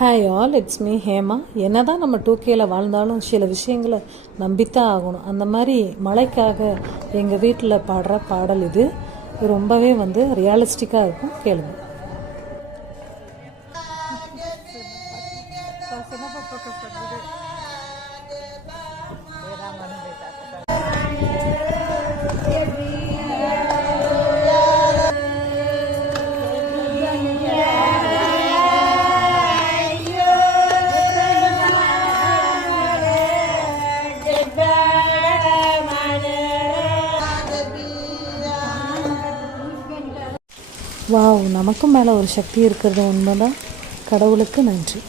Hi all, it's me Hema. என்ன தான் நம்ம 2Kல வாழ்ந்தாலும் சில விஷயங்களை நம்பித்தான் ஆகணும். அந்த மாதிரி மழைக்காக எங்கள் வீட்டில் பாடுற பாடல் இது ரொம்பவே ரியலிஸ்டிக்காக இருக்கும். கேளுங்க. வாவ், நமக்கும் மேலே ஒரு சக்தி இருக்கிறது உண்மைதான். கடவுளுக்கு நன்றி.